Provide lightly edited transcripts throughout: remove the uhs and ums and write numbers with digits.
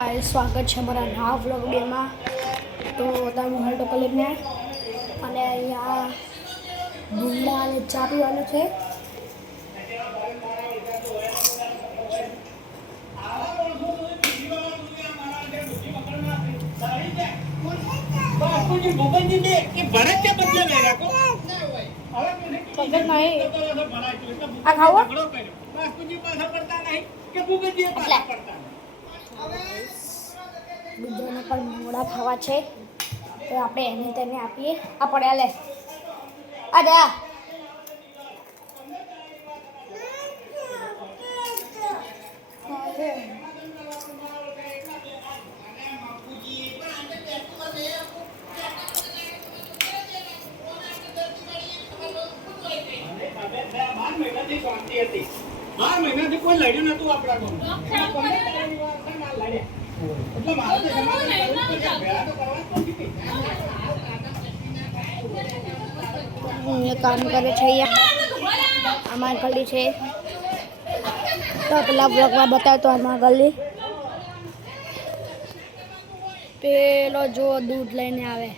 स्वागत है हमारा नवा व्लॉग में। तो તમે હલ્ટો કલેજને અને અહીંયા ભૂંડા અને ચા પીવાનું છે। આ ખાવો દૂધને પણ મોડા ખાવા છે તો આપણે એને તેને આપીએ। આ પડ્યા લે આ દે बार महीना कोई लड़्યું નતું આપણા काम करे છે અમાર ગલી છે તો પેલા બ્લોગમાં બતાવતો અમાર ગલી પેલો જો दूध લઈને આવે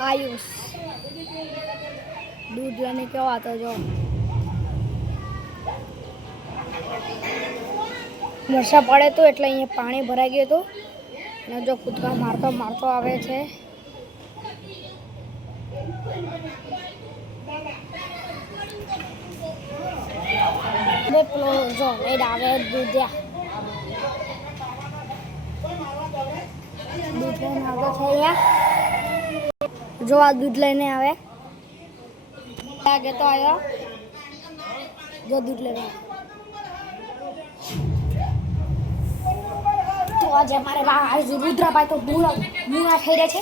આયુષ दूध લઈને કેવો આતો જો वर्षा पड़े तो એટલે અહીંયા પાણી ભરાઈ ગયું હતું અને જો કૂદકા મારતો મારતો આવે છે। પેલો જો લઈને આવે દૂધ લઈને આવે છે અહીંયા જો આ દૂધ લઈને આવે આગે તો આવ્યો જો દૂધ લઈને तो आज हमारे आज रुद्राबाई तो बूढ़ा થઈ રહ્યા છે।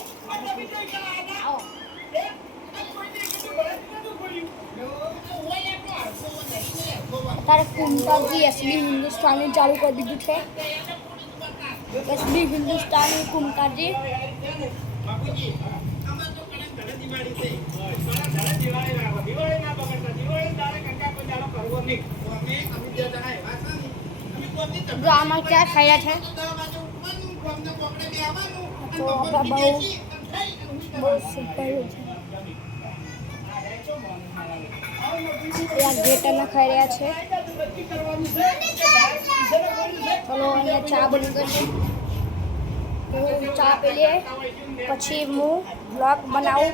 तारे कुमकाजी एसबी हिंदुस्तानी चालू कर દીધું છે। एसबी हिंदुस्तानी कुमकाजी બાપુજી અમે તો કણે ઘરે દિવાળી થઈ ઘરે દિવાળી ના દિવાળી ના બગડતા દિવાળી તારે કંકા કોઈ જાણો કરવો નહીં અમે બે જણા એવા છે ને અમે કોની જો આમાં ક્યાં ખાયા છે તો બહુ સુપર છે। गेट ना खाई रहा है चलो अँ चा बनी गई तो चा पी लिए पछी हूँ ब्लॉग बनाऊँ।